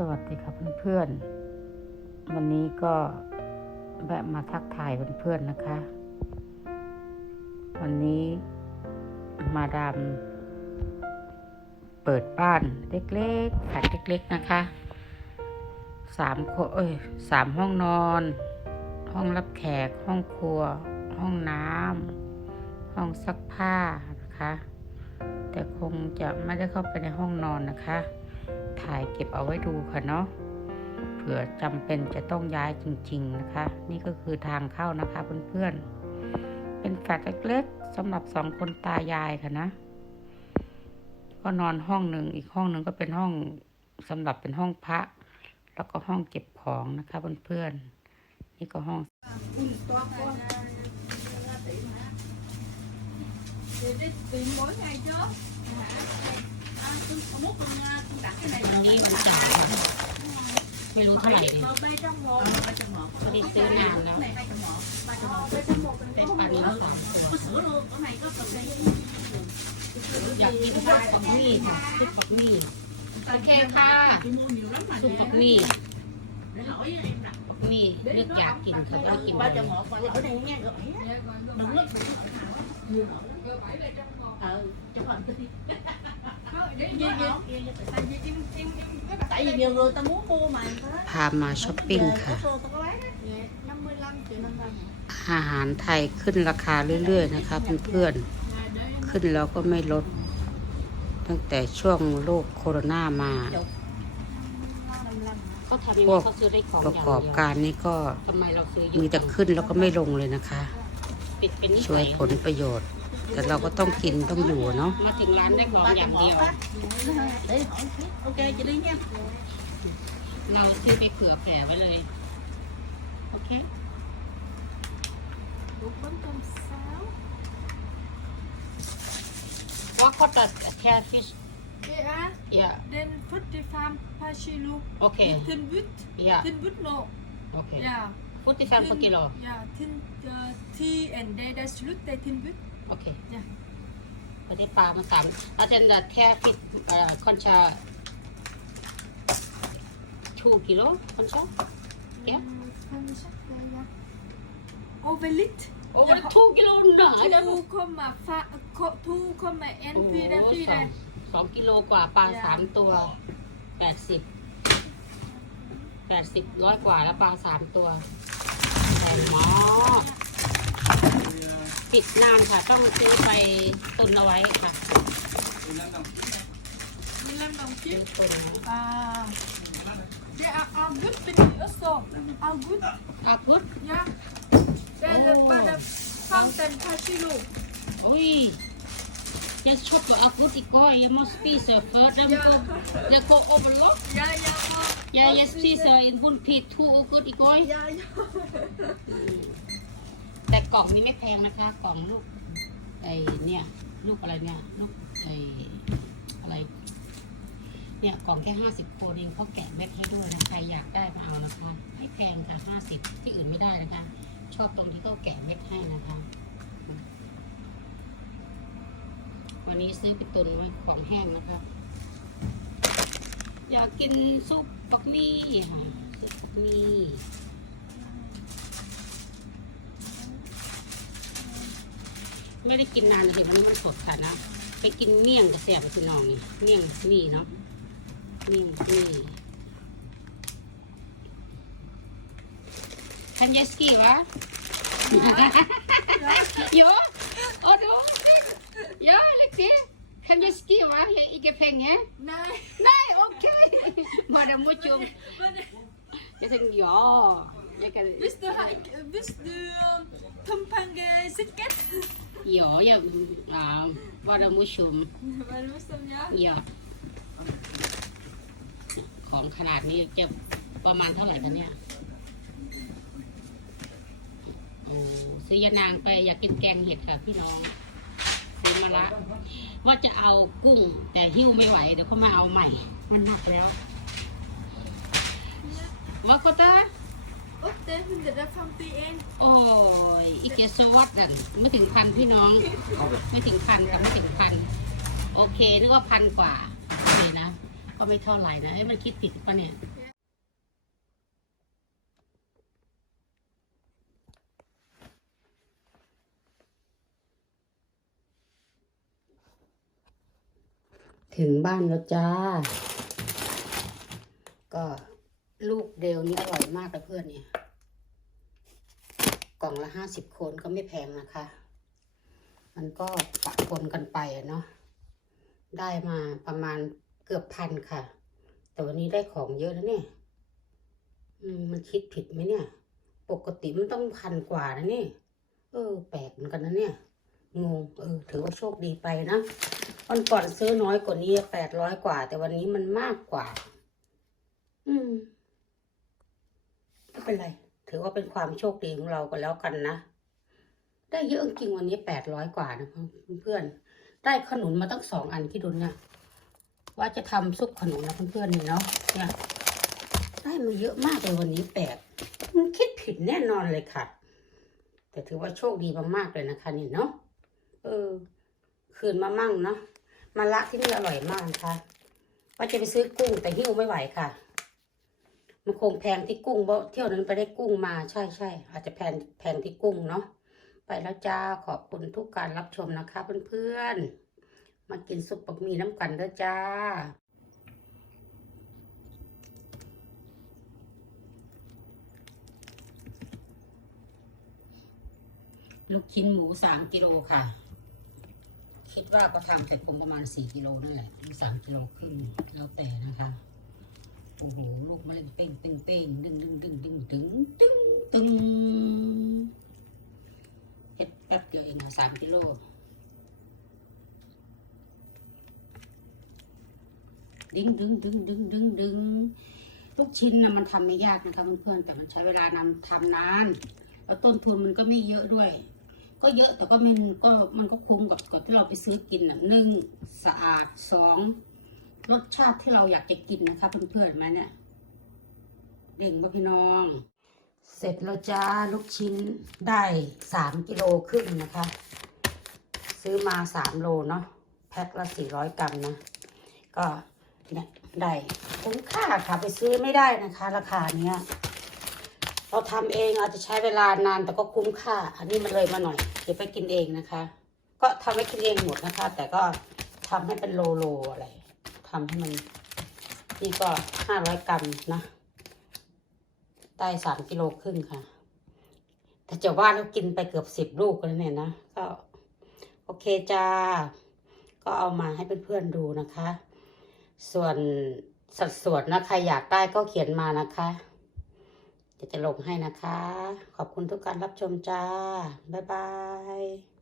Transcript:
สวัสดีครับเพื่อนๆ วันนี้ก็แวะมาทักทายเพื่อนๆนะคะ วันนี้มาดามเปิดบ้านเล็กๆแผดเล็กๆนะคะสามคนเอ้ยสามห้องนอน ห้องรับแขก ห้องครัว ห้องน้ำห้องซักผ้านะคะ แต่คงจะไม่ได้เข้าไปในห้องนอนนะคะ ถ่ายเก็บเอาไว้ดูค่ะเนาะเผื่อจำเป็นจะต้องย้ายจริง ๆนะคะ นี่ก็คือทางเข้านะคะเพื่อนๆเป็นแฟลตเล็กๆสำหรับสองคนตายายค่ะนะก็นอนห้องหนึ่งอีกห้องหนึ่งก็เป็นห้องสำหรับเป็นห้องพระ แล้วก็ห้องเก็บของนะคะเพื่อนๆนี่ก็ห้อง tìm mỗi ngày trước à, tôi không muốn con con đặt อันนี้มันจ่าไม่รู้เท่าไหร่เลยพอดีซื้อนานแล้วแต่ปันแล้วสองตัวอยากกินข้าวกับมี่ค่ะซุกกับมี่โอเคค่ะซุปกับมี่มี่เลือกอยากกินเขาก็กินเลย Ừ, cho bọn tôi พามาช้อปปิ้งค่ะ อาหารไทยขึ้นราคาเรื่อยๆนะคะเพื่อนๆ ขึ้นแล้วก็ไม่ลด ตั้งแต่ช่วงโรคโคโรนามาพวกประกอบการนี่ก็มีแต่ขึ้นแล้วก็ไม่ลงเลยนะคะ ช่วยผลประโยชน์ แต่เราก็ต้องกินต้องอยู่เนาะมาถึงร้านได้ของอย่างเดียว để hỏi ok chị đi nha เราซื้อไปเผื่อแผ่ไว้เลยโอเคว่าก็ตัดแค่ฟิช Ja, อย่า den 45 per kilo. โอเค Tin but, อย่า tin but no. โอเค Ja. ฟุตติแฟนกิโล Ja, tin uh, tea and day that's slut, det tin but. โอเค Ja. ก็ได้ปลามาสามอาจารย์ดัดแค่ฟิตเอ่อคอนชาทูกิโลคอนชา Ja. Mm, kan vi sätta, ja. Over lit. โอ้ทูกิโลหนาจัง2,5 ko- 2,1โอ้โห fyra สอง fyra. สองกิโลกว่าปลา Yeah. สามตัวแปดสิบแปดสิบร้อยกว่าแล้วปลาสามตัวแพงมาก ปิดนานค่ะ ต้องซื้อไปตุนเอาไว้ค่ะ Vill lämna om ซื้อ till. ตุนไว้ Ah. Det är august, det är så. August, อากุด ja. Det är Oh. bara 15 per kilo. โอ้ย ยังชอบกับอากุดอีกก้อยยังมอสปีเซอร์เฟิร์สแล้วก็แล้วก็โอเวอร์ล็อก Ja, ja, ja. ยา yes ปีเซอร์อินบุนพีทูโอกุดอีกก้อย Ja, ja. แต่กล่องนี้ไม่แพงนะคะ กล่องลูกไอเนี่ย ลูกอะไรเนี่ย ลูกไอ้อะไร เนี่ยกล่องแค่ห้าสิบโคเองเขาแกะเม็ดให้ด้วยนะใครอยากได้มาเอานะคะไม่แพงค่ะห้าสิบที่อื่นไม่ได้นะคะ ชอบตรงที่เขาแกะเม็ดให้นะคะ วันนี้ซื้อไปตุนไว้ของแห้งนะคะ อยากกินซุปปักมี่ค่ะซุปปักมี่ ไม่ได้กินนานเลยวันนี้มันสดค่ะนะ ไปกินเมี่ยงกับแสบพี่น้องนี่ เมี่ยงนี่เนาะ เมี่ยงนี่คันยสกี้วะโยโอ้ดูโยเล็กสิคันยสกี้วะเฮอีกเพงเฮ Nej. Nej, okej. Bara mucho. Jag tänkte ja. Jag kan, Visst du, har, visst du uh, tumpange siket? Ja, jag, ja, bara mucho. Vad är det som jag? อย่าของขนาดนี้จะประมาณเท่าไหร่คะเนี่ย โอ้ซื้อยานางไปอยากกินแกงเห็ดค่ะพี่น้อง ซื้อมาละ ว่าจะเอากุ้งแต่หิ้วไม่ไหว เดี๋ยวเขามาเอาใหม่ มันหนักแล้วว่าก็ตา 851. โอ้ยอีเกสวัสดันไม่ถึงพันพี่น้อง ไม่ถึงพันกับไม่ถึงพัน โอเค นึกว่าพันกว่าโอเคนะ ก็ไม่เท่าไหร่นะ เอ้ยมันคิดผิดปะเนี่ยถึงบ้านแล้วจ้า ก็ ลูกเดลนี่อร่อยมากเลยเพื่อนเนี่ย กล่องละห้าสิบคนก็ไม่แพงนะคะ มันก็ปะปนกันไปอะเนาะ ได้มาประมาณเกือบพันค่ะ แต่วันนี้ได้ของเยอะนะเนี่ย มันคิดผิดไหมเนี่ย ปกติมันต้องพันกว่านะนี่ เออ แปลกเหมือนกันนะเนี่ย งง เออ ถือว่าโชคดีไปนะวันก่อนซื้อน้อยกว่านี้แปดร้อยกว่า แต่วันนี้มันมากกว่าอืม เป็นไร ถือว่าเป็นความโชคดีของเราก็แล้วกันนะ ได้เยอะจริงวันนี้แปดร้อยกว่านะเพื่อนๆได้ขนุนมาตั้งสองอันที่ดุนเนี่ยว่าจะทำซุปขนุนนะเพื่อนๆนี่เนาะเนี่ยได้มาเยอะมากเลยวันนี้แปลกมันคิดผิดแน่นอนเลยค่ะ แต่ถือว่าโชคดีมากๆเลยนะคะนี่เนาะเออ คืนมามั่งเนาะมาละที่นี่อร่อยมากนะคะว่าจะไปซื้อกุ้งแต่หิ้วไม่ไหวค่ะ มันคงแพงที่กุ้งเพราะเที่ยวนั้นไปได้กุ้งมาใช่ใช่อาจจะแพงแพงที่กุ้งเนาะไปแล้วจ้าขอบคุณทุกการรับชมนะคะเพื่อนๆ มากินซุปบะหมี่น้ำกันเด้อจ้าลูกชิ้นหมูสามกิโลค่ะ คิดว่าก็ทำแต่คงประมาณสี่กิโลนั่นแหละสามกิโลครึ่งแล้วแต่นะคะ โอ้โหลูกมะเร็งเป้งเป้งเป้งดึงดึงดึงดึงดึงดึงดึงเฮ็ดแป๊บเดียวเองค่ะสามกิโลดึงดึงดึงดึงดึงดึงลูกชิ้นนะมันทำไม่ยากนะคะเพื่อนๆแต่มันใช้เวลานำทำนาน แล้วต้นทุนมันก็ไม่เยอะด้วย ก็เยอะแต่ก็มันก็มันก็คุ้มกับกับที่เราไปซื้อกินอะหนึ่งสะอาดสอง รสชาติที่เราอยากจะกินนะคะเพื่อนๆมาเนี่ยเด่งป่ะพี่น้อง เสร็จแล้วจ้าลูกชิ้นได้สามกิโลครึ่งนะคะ ซื้อมาสามโลเนาะแพ็คละสี่ร้อยกรัมนะ ก็เนี่ยได้คุ้มค่าค่ะไปซื้อไม่ได้นะคะ ราคาเนี้ยเราทำเองอาจจะใช้เวลานานแต่ก็คุ้มค่า อันนี้มันเลยมาหน่อย เดี๋ยวไปกินเองนะคะ ก็ทำไว้กินเองหมดนะคะ แต่ก็ทำให้เป็นโลโลอะไร ทำให้มัน นี่ก็ห้าร้อยกรัมนะ ได้สามกิโลครึ่งค่ะ แต่จะว่าเรากินไปเกือบสิบลูกกันเนี่ยนะ ก็ โอเคจ้า ก็เอามาให้เพื่อนๆดูนะคะ ส่วนสัดส่วนนะใครอยากได้ก็เขียนมานะคะเดี๋ยวจะลงให้นะคะ ขอบคุณทุกการรับชมจ้า บ๊ายบาย